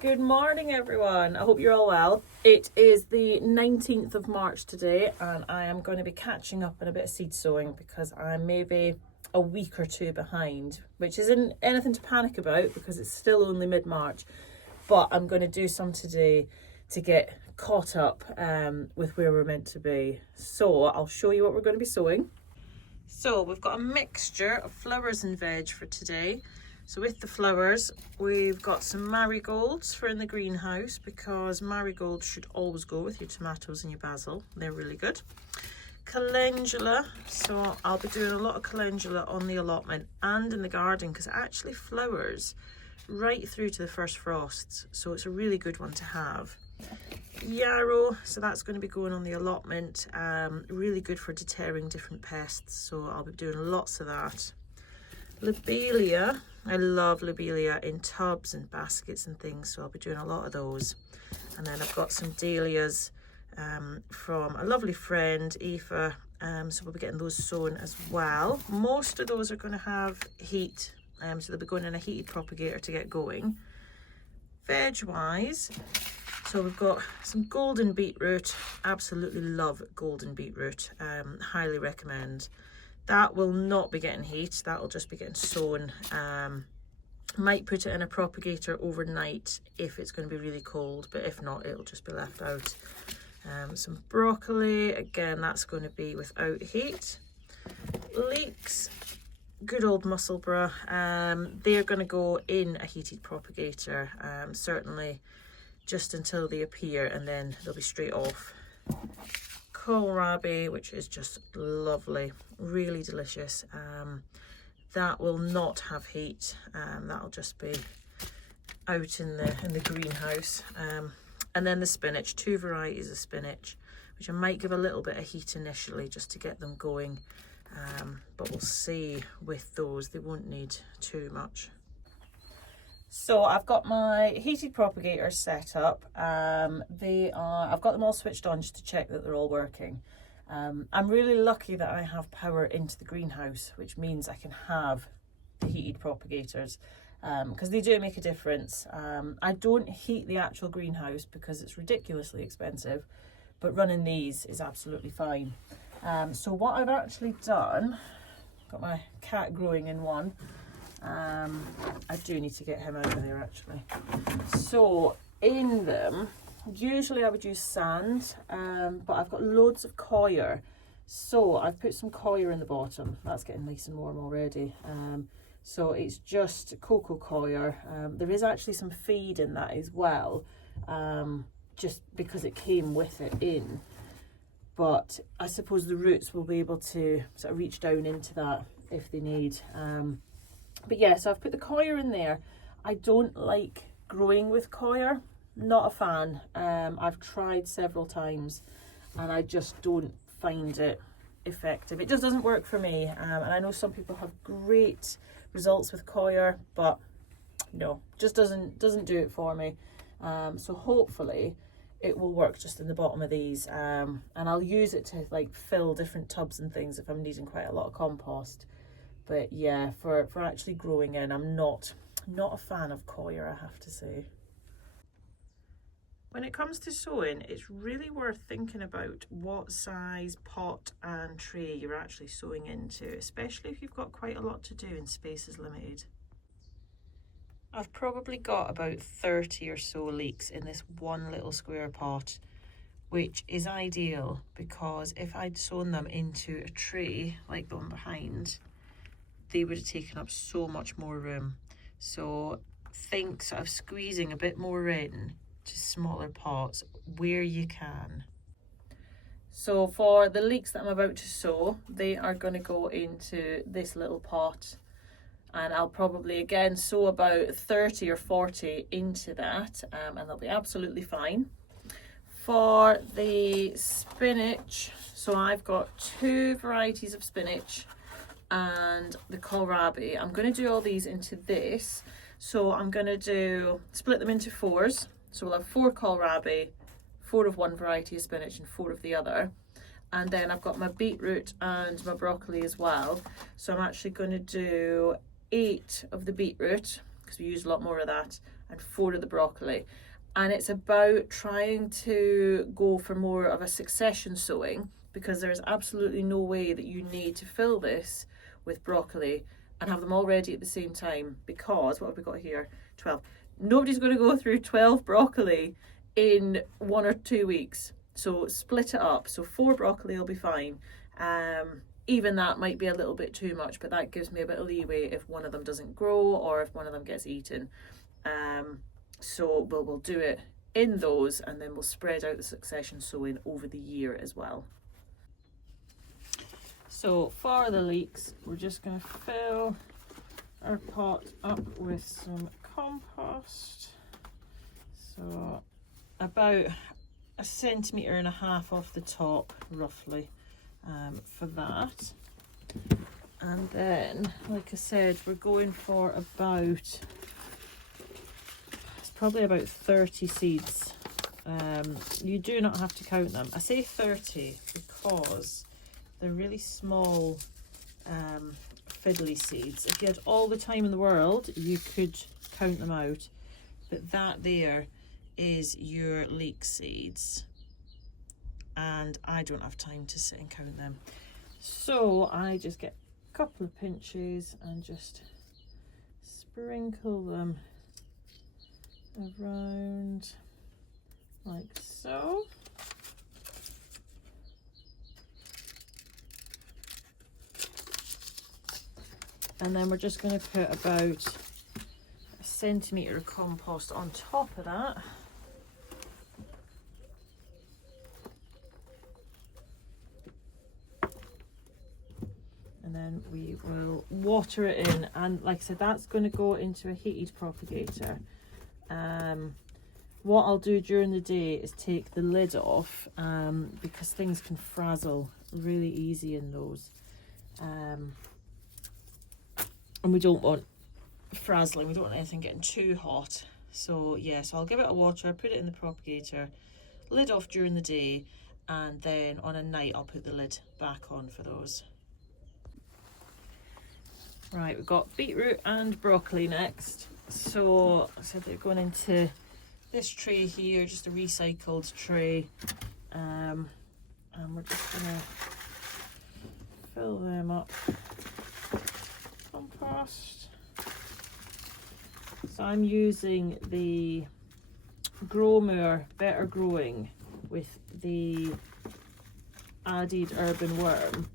Good morning, everyone. I hope you're all well. It is the 19th of March today, and I am going to be catching up on a bit of seed sowing because I'm maybe a week or two behind, which isn't anything to panic about because it's still only mid-March. But I'm going to do some today to get caught up with where we're meant to be. So I'll show you what we're going to be sowing. So we've got a mixture of flowers and veg for today. So with the flowers, we've got some marigolds for in the greenhouse because marigolds should always go with your tomatoes and your basil. They're really good. Calendula, so I'll be doing a lot of calendula on the allotment and in the garden because it actually flowers right through to the first frosts. So it's a really good one to have. Yarrow, so that's going to be going on the allotment. Really good for deterring different pests. So I'll be doing lots of that. Lobelia, I love lobelia in tubs and baskets and things, so I'll be doing a lot of those. And then I've got some dahlias from a lovely friend, Aoife, so we'll be getting those sown as well. Most of those are going to have heat, so they'll be going in a heated propagator to get going. Veg-wise, so we've got some golden beetroot. Absolutely love golden beetroot, highly recommend. That will not be getting heat, that will just be getting sown. Might put it in a propagator overnight if it's going to be really cold, but if not, it'll just be left out. Some broccoli, again, that's going to be without heat. Leeks, good old Musselburgh, they're going to go in a heated propagator, certainly just until they appear, and then they'll be straight off. Kohl rabi, which is just lovely, really delicious. That will not have heat. That'll just be out in the greenhouse. And then the spinach, two varieties of spinach, which I might give a little bit of heat initially just to get them going. But we'll see with those, they won't need too much. So I've got my heated propagators set up. I've got them all switched on just to check that they're all working. I'm really lucky that I have power into the greenhouse, which means I can have the heated propagators because they do make a difference. I don't heat the actual greenhouse because it's ridiculously expensive, but running these is absolutely fine. So what I've actually done, got my cat growing in one. I do need to get him out of there actually. So in them, usually I would use sand, but I've got loads of coir. So I've put some coir in the bottom. That's getting nice and warm already. So it's just cocoa coir. There is actually some feed in that as well, just because it came with it in. But I suppose the roots will be able to sort of reach down into that if they need. But yeah, so I've put the coir in there. I don't like growing with coir, not a fan. I've tried several times and I just don't find it effective. It just doesn't work for me. And I know some people have great results with coir, but no, just doesn't do it for me. So hopefully it will work just in the bottom of these. And I'll use it to like fill different tubs and things if I'm needing quite a lot of compost. But yeah, for actually growing in, I'm not a fan of coir, I have to say. When it comes to sowing, it's really worth thinking about what size pot and tray you're actually sowing into, especially if you've got quite a lot to do and space is limited. I've probably got about 30 or so leeks in this one little square pot, which is ideal because if I'd sown them into a tray like the one behind, they would have taken up so much more room. So think sort of squeezing a bit more in to smaller pots where you can. So for the leeks that I'm about to sow, they are going to go into this little pot, and I'll probably again sow about 30 or 40 into that, and they'll be absolutely fine. For the spinach, so I've got two varieties of spinach and the kohlrabi. I'm going to do all these into this. So I'm going to split them into fours. So we'll have 4 kohlrabi, 4 of one variety of spinach and 4 of the other. And then I've got my beetroot and my broccoli as well. So I'm actually going to do 8 of the beetroot because we use a lot more of that, and 4 of the broccoli. And it's about trying to go for more of a succession sowing, because there's absolutely no way that you need to fill this with broccoli and have them all ready at the same time, because what have we got here? 12. Nobody's going to go through 12 broccoli in 1 or 2 weeks. So split it up. So 4 broccoli will be fine. Even that might be a little bit too much, but that gives me a bit of leeway if one of them doesn't grow or if one of them gets eaten. So we'll do it in those, and then we'll spread out the succession sowing over the year as well. So for the leeks, we're just going to fill our pot up with some compost. So about 1.5 centimetres off the top, roughly, for that. And then, like I said, we're going for about, it's probably about 30 seeds. You do not have to count them. I say 30 because they're really small, fiddly seeds. If you had all the time in the world, you could count them out. But that there is your leek seeds. And I don't have time to sit and count them. So I just get a couple of pinches and just sprinkle them around like so. And then we're just going to put about 1 centimetre of compost on top of that. And then we will water it in, and like I said, that's going to go into a heated propagator. What I'll do during the day is take the lid off, because things can frazzle really easy in those, and we don't want frazzling, we don't want anything getting too hot. So yeah, so I'll give it a water, put it in the propagator, lid off during the day, and then on a night I'll put the lid back on for those. Right, we've got beetroot and broccoli next. So they're going into this tray here, just a recycled tray, and we're just gonna fill them up with compost. So I'm using the Grow More Better Growing with the added urban worm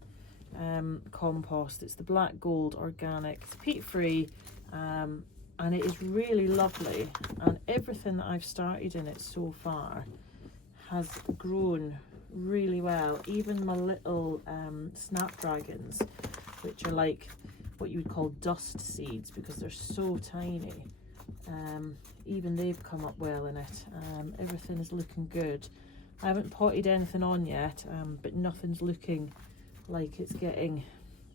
compost. It's the black gold organic, it's peat free, and it is really lovely, and everything that I've started in it so far has grown really well. Even my little snapdragons, which are like what you would call dust seeds because they're so tiny, even they've come up well in it. Everything is looking good. I haven't potted anything on yet, but nothing's looking like it's getting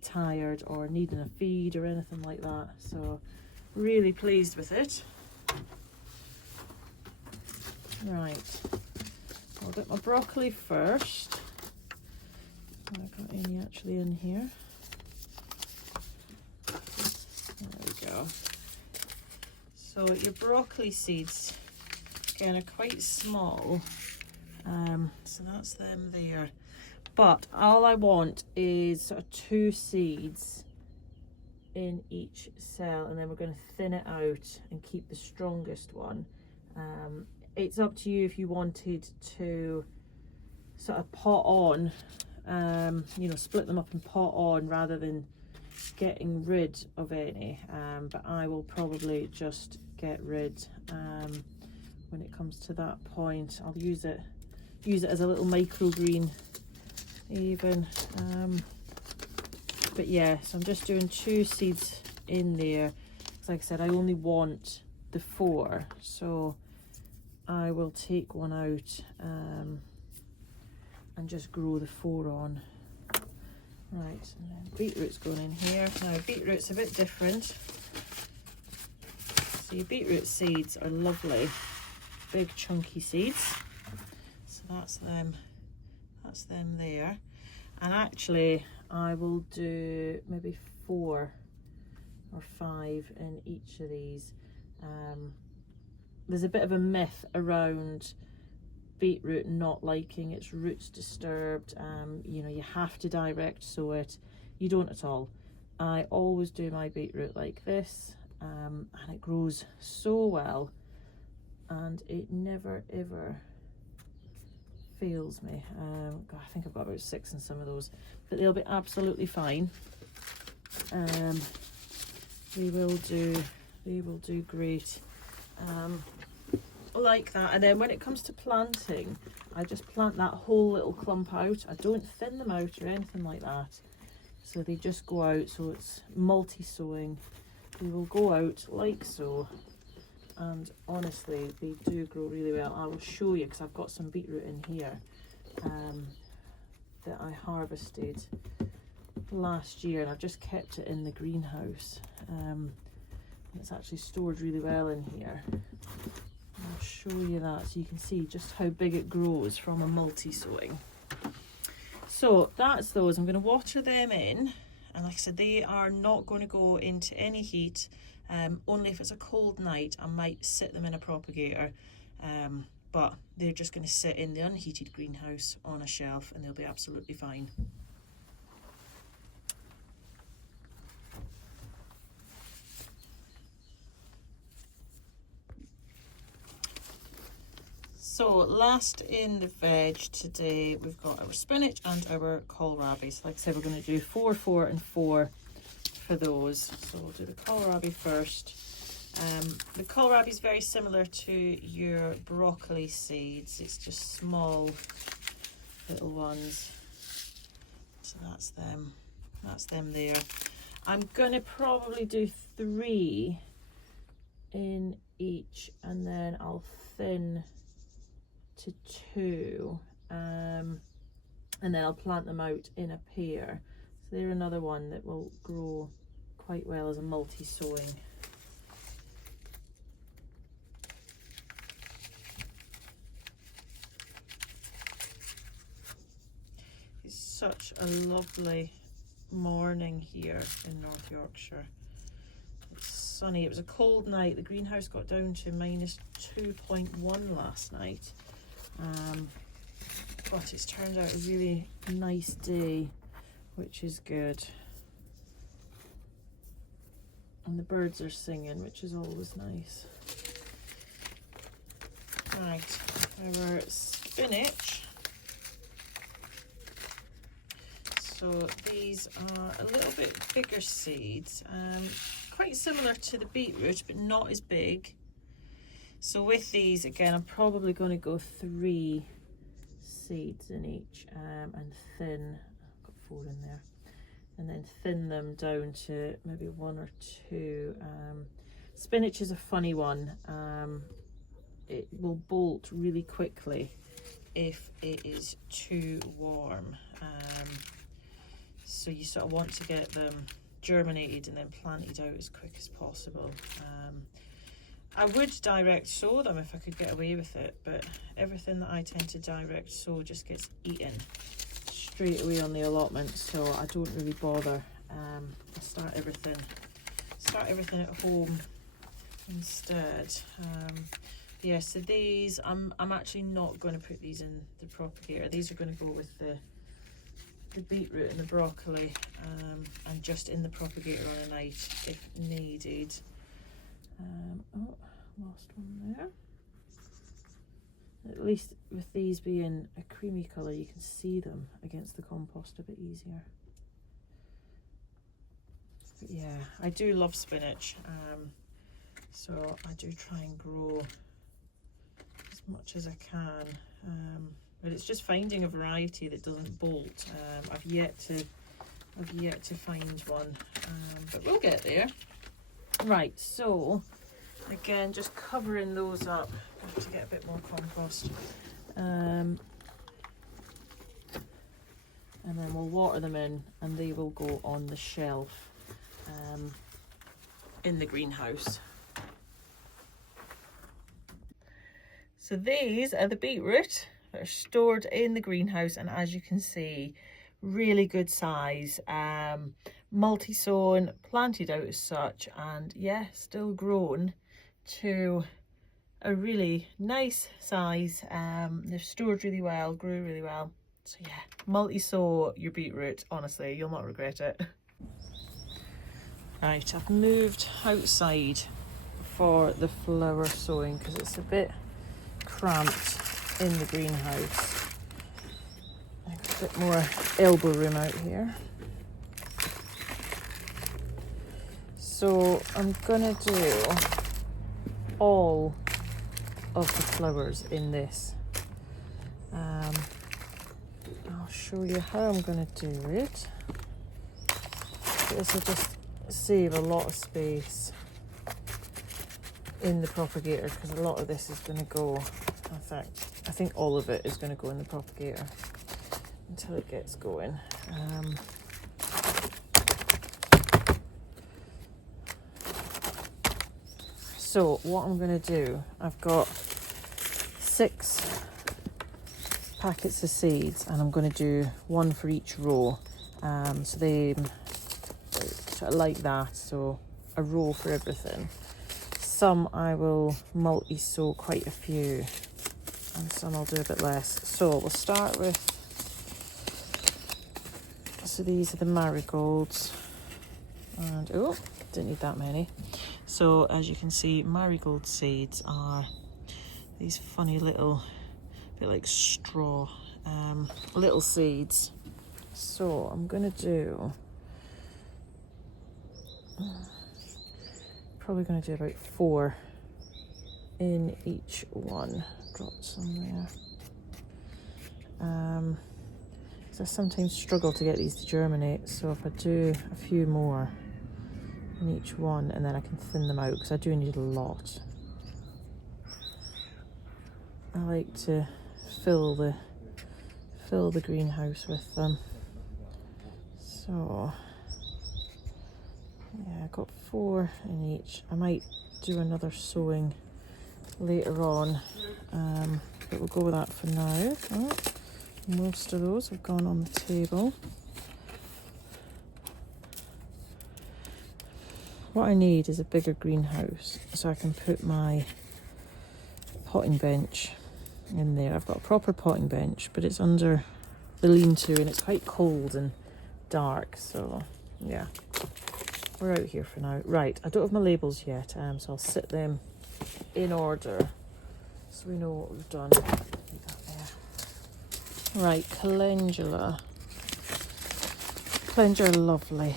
tired or needing a feed or anything like that, so really pleased with it. Right, I'll get my broccoli first. Have I got any actually in here? There we go. So your broccoli seeds, again, are quite small, so that's them there. But all I want is sort of 2 seeds in each cell, and then we're going to thin it out and keep the strongest one. It's up to you if you wanted to sort of pot on, you know, split them up and pot on rather than getting rid of any, but I will probably just get rid when it comes to that point. I'll use it as a little microgreen even, but yeah, so I'm just doing 2 seeds in there. Like I said, I only want the 4, so I will take one out and just grow the 4 on. Right, and then beetroot's going in here. Now beetroot's a bit different. So your beetroot seeds are lovely, big chunky seeds. So that's them there. And actually I will do maybe 4 or 5 in each of these, there's a bit of a myth around beetroot not liking its roots disturbed. You know, you have to direct sow it. You don't at all. I always do my beetroot like this, and it grows so well, and it never ever fails me. God, I think I've got about 6 in some of those, but they'll be absolutely fine. They will do great. Like that. And then when it comes to planting, I just plant that whole little clump out. I don't thin them out or anything like that, so they just go out. So it's multi-sowing. They will go out like so, and honestly they do grow really well. I will show you, because I've got some beetroot in here that I harvested last year, and I've just kept it in the greenhouse. It's actually stored really well in here. I'll show you that so you can see just how big it grows from a multi-sowing. So that's those. I'm going to water them in, and like I said, they are not going to go into any heat. Only if it's a cold night I might sit them in a propagator, but they're just going to sit in the unheated greenhouse on a shelf, and they'll be absolutely fine. So last in the veg today, we've got our spinach and our kohlrabi. So like I said, we're going to do 4, 4 and 4 for those. So we'll do the kohlrabi first. The kohlrabi is very similar to your broccoli seeds. It's just small little ones. So that's them. That's them there. I'm going to probably do 3 in each, and then I'll thin to 2, and then I'll plant them out in a pair. So they're another one that will grow quite well as a multi-sowing. It's such a lovely morning here in North Yorkshire. It's sunny. It was a cold night. The greenhouse got down to -2.1 last night. But it's turned out a really nice day, which is good. And the birds are singing, which is always nice. Right, our spinach. So these are a little bit bigger seeds, quite similar to the beetroot, but not as big. So with these, again, I'm probably going to go 3 seeds in each, and thin, I've got 4 in there, and then thin them down to maybe 1 or 2. Spinach is a funny one. It will bolt really quickly if it is too warm. So you sort of want to get them germinated and then planted out as quick as possible. I would direct sow them if I could get away with it, but everything that I tend to direct sow just gets eaten straight away on the allotment, so I don't really bother. I start everything at home instead. Yeah, so these, I'm actually not going to put these in the propagator. These are going to go with the beetroot and the broccoli, and just in the propagator on a night if needed. Oh, lost one there. At least with these being a creamy colour, you can see them against the compost a bit easier. But yeah, I do love spinach, so I do try and grow as much as I can. But it's just finding a variety that doesn't bolt. I've yet to find one, but we'll get there. Right, so again, just covering those up. I have to get a bit more compost, and then we'll water them in, and they will go on the shelf in the greenhouse. So these are the beetroot that are stored in the greenhouse, and as you can see, really good size, multi-sown, planted out as such, and yeah, still grown to a really nice size. They're stored really well, grew really well. So yeah, multi-sow your beetroot, honestly, you'll not regret it. Right, I've moved outside for the flower sowing because it's a bit cramped in the greenhouse. I've got a bit more elbow room out here. So I'm gonna do all of the flowers in this. I'll show you how I'm gonna do it. This will just save a lot of space in the propagator because a lot of this is going to go, in fact, I think all of it is going to go in the propagator until it gets going. So what I'm going to do, I've got 6 packets of seeds and I'm going to do 1 for each row. So they sort of like that, so a row for everything. Some I will multi-sow quite a few, and some I'll do a bit less. So we'll start with, so these are the marigolds, and oh, didn't need that many. So as you can see, marigold seeds are these funny little, bit like straw, little seeds. So I'm gonna do, probably going to do about 4 in each one. Drop some there. So I sometimes struggle to get these to germinate, so if I do a few more in each one, and then I can thin them out because I do need a lot. I like to fill the greenhouse with them. So yeah, I got 4 in each. I might do another sowing later on, but we'll go with that for now. Oh, most of those have gone on the table. What I need is a bigger greenhouse so I can put my potting bench in there. I've got a proper potting bench, but it's under the lean-to and it's quite cold and dark, so yeah. We're out here for now. Right, I don't have my labels yet, so I'll sit them in order so we know what we've done. Leave that there. Right, calendula. Calendula are lovely.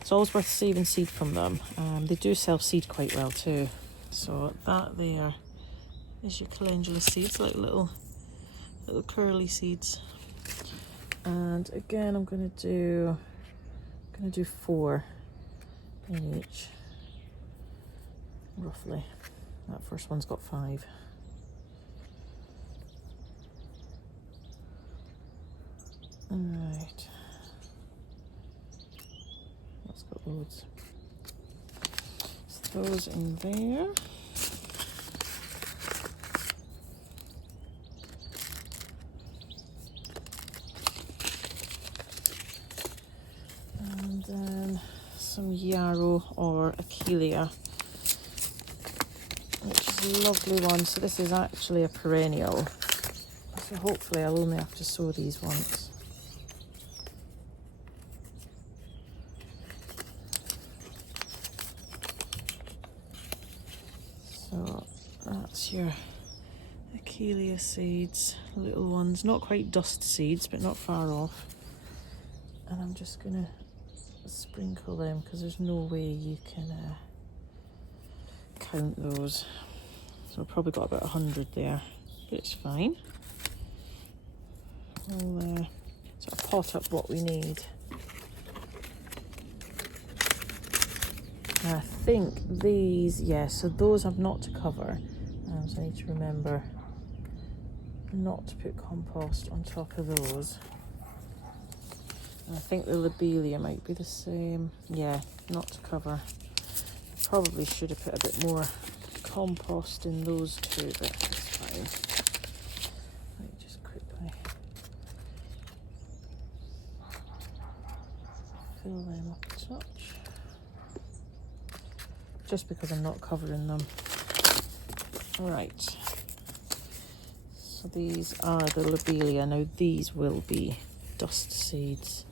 It's always worth saving seed from them. They do self-seed quite well too. So that there is your calendula seeds, like little curly seeds. And again, I'm gonna do 4 in each, roughly. That first one's got 5. Alright, that's got loads. So those in there. And then some yarrow or achillea, which is a lovely one. So this is actually a perennial, so hopefully I'll only have to sow these once. So that's your achillea seeds, little ones, not quite dust seeds but not far off. And I'm just gonna sprinkle them because there's no way you can count those. So I've probably got about 100 there, but it's fine. We'll sort of pot up what we need. I think these, yeah, so those I've not to cover, so I need to remember not to put compost on top of those. I think the lobelia might be the same. Yeah, not to cover. Probably should have put a bit more compost in those two, but it's fine. Let me just quickly fill them up a touch. Just because I'm not covering them. Right. So these are the lobelia. Now these will be dust seeds.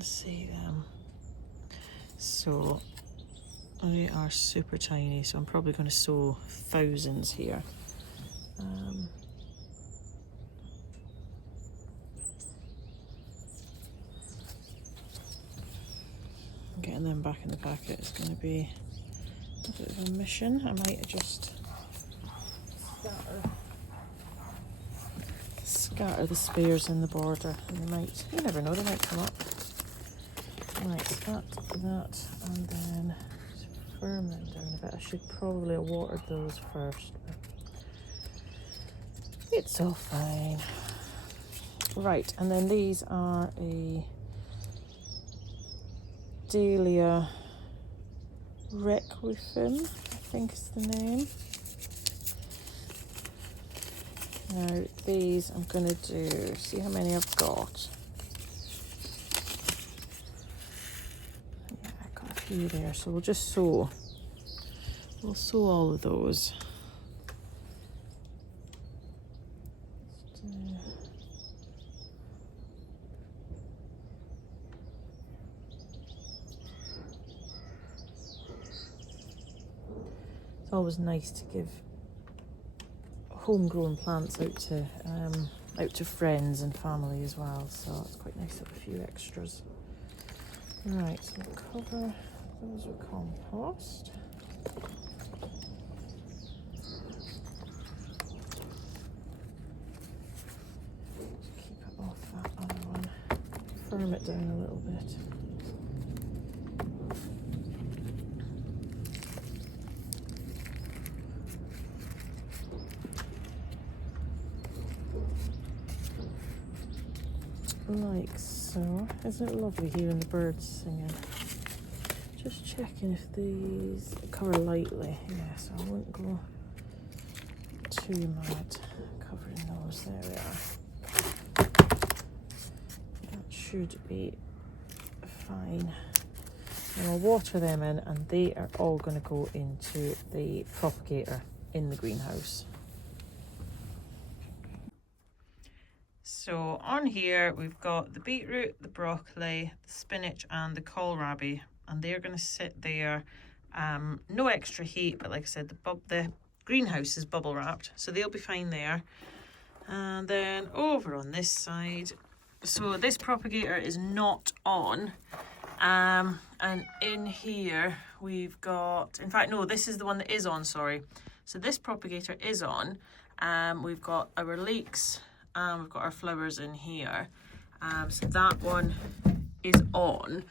See them. So they are super tiny, so I'm probably going to sow thousands here. Getting them back in the packet is going to be a bit of a mission. I might just scatter the spares in the border, and they might, you never know, they might come up. Right, that, and then just firm them down a bit. I should probably have watered those first, but it's all fine. Right, and then these are a Dahlia Requiem, I think is the name. Now these I'm going to do, see how many I've got. Yeah, I've got a few there, so we'll just sow. We'll sow all of those. It's always nice to give homegrown plants out to friends and family as well, so it's quite nice to have a few extras. Right, so we'll cover those with compost. Just keep it off that other one. Firm it down a little bit. Like so. Isn't it lovely hearing the birds singing? Just checking if these cover lightly. Yeah, so I won't go too mad covering those. There we are. That should be fine. And I'll water them in, and they are all going to go into the propagator in the greenhouse. So on here we've got the beetroot, the broccoli, the spinach and the kohlrabi, and they're going to sit there. No extra heat, but like I said, the greenhouse is bubble wrapped, so they'll be fine there. And then over on this side, so this propagator is not on, and in here we've got, in fact no, this is the one that is on, sorry. So this propagator is on. We've got our leeks, and we've got our flowers in here. So that one is on.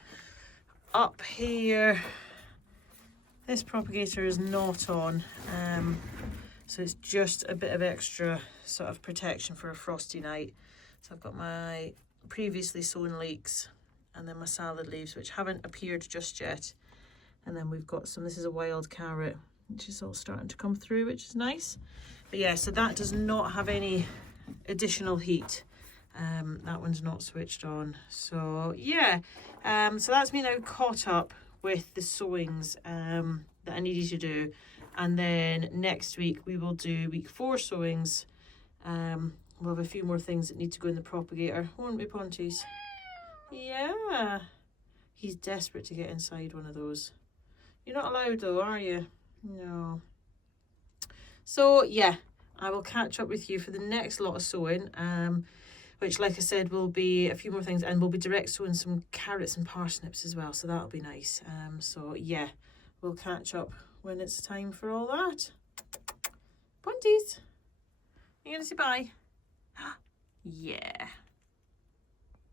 Up here, this propagator is not on. So it's just a bit of extra sort of protection for a frosty night. So I've got my previously sown leeks, and then my salad leaves, which haven't appeared just yet. And then we've got some, this is a wild carrot, which is all starting to come through, which is nice. But yeah, so that does not have any additional heat. That one's not switched on. So yeah, so that's me now caught up with the sowings that I needed to do. And then next week we will do week 4 sowings. We'll have a few more things that need to go in the propagator, won't we, Ponties? Yeah, he's desperate to get inside one of those. You're not allowed though, are you? No. So yeah, I will catch up with you for the next lot of sowing, which, like I said, will be a few more things, and we'll be direct sowing some carrots and parsnips as well, so that'll be nice. So yeah, we'll catch up when it's time for all that. Bunties, you gonna say bye? Yeah.